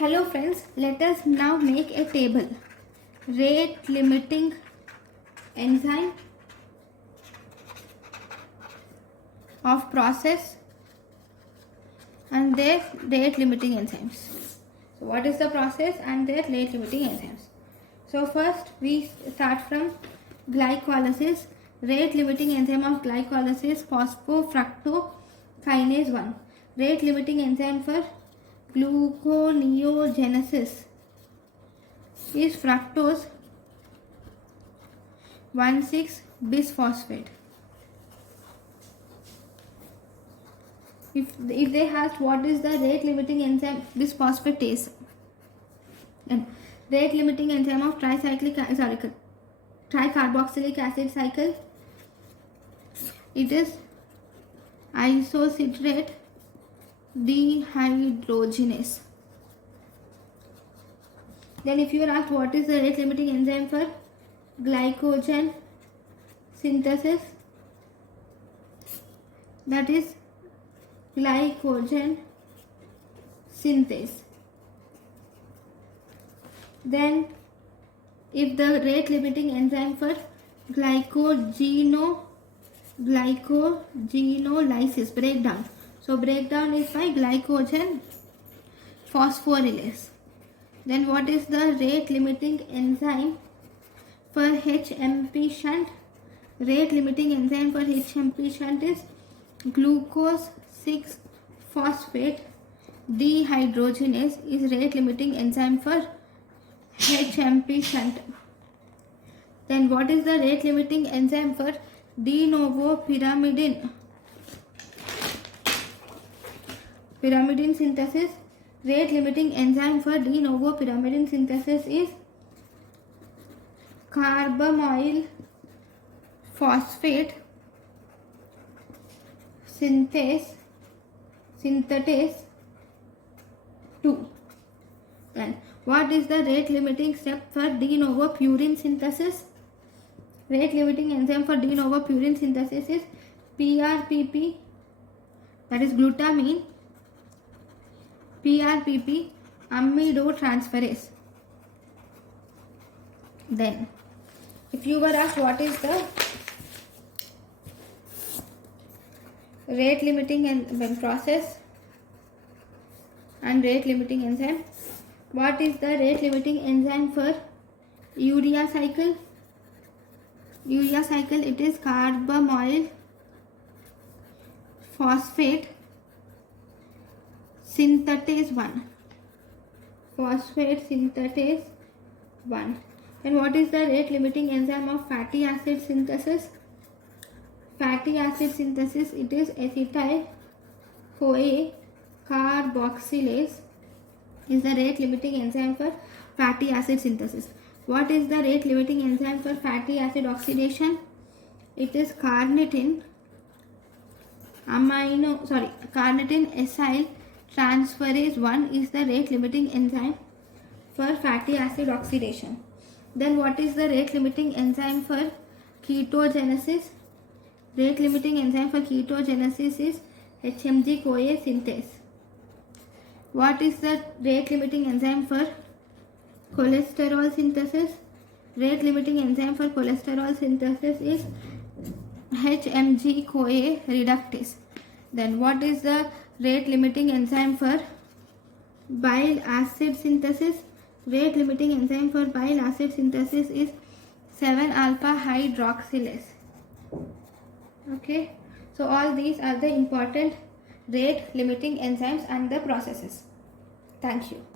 Hello friends, let us now make a table. Rate limiting enzyme of process and their rate limiting enzymes. So what is the process and their rate limiting enzymes? So first we start from glycolysis. Rate limiting enzyme of glycolysis phosphofructokinase 1. Rate limiting enzyme for gluconeogenesis is fructose 1,6-bisphosphate. If they ask what is the rate limiting enzyme bisphosphatase, and rate limiting enzyme of tricarboxylic acid cycle, it is isocitrate dehydrogenase. Then if you are asked what is the rate limiting enzyme for glycogen synthesis, that is glycogen synthase. Then if the rate limiting enzyme for glycogenolysis breakdown, so breakdown is by glycogen phosphorylase. Then what is the rate limiting enzyme for HMP shunt? Rate limiting enzyme for HMP shunt is glucose 6-phosphate dehydrogenase is rate limiting enzyme for HMP shunt. Then what is the rate limiting enzyme for de novo pyrimidine synthesis? Rate limiting enzyme for de novo pyrimidine synthesis is carbamyl phosphate synthetase 2. Then what is the rate limiting step for de novo purine synthesis? Rate limiting enzyme for de novo purine synthesis is PRPP, that is glutamine PRPP amidotransferase. Then if you were asked what is the rate limiting process and rate limiting enzyme, what is the rate limiting enzyme for urea cycle? Urea cycle, it is carbamyl phosphate synthetase 1. Phosphate synthetase 1. And what is the rate limiting enzyme of fatty acid synthesis? Fatty acid synthesis, it is acetyl CoA carboxylase is the rate limiting enzyme for fatty acid synthesis. What is the rate limiting enzyme for fatty acid oxidation? It is carnitine acyl transferase 1 is the rate limiting enzyme for fatty acid oxidation. Then what is the rate limiting enzyme for ketogenesis? Rate limiting enzyme for ketogenesis is HMG-CoA synthase. What is the rate limiting enzyme for cholesterol synthesis? Rate limiting enzyme for cholesterol synthesis is HMG-CoA reductase. Then what is the rate limiting enzyme for bile acid synthesis? Rate limiting enzyme for bile acid synthesis is 7-alpha hydroxylase. Okay, so all these are the important rate limiting enzymes and the processes. Thank you.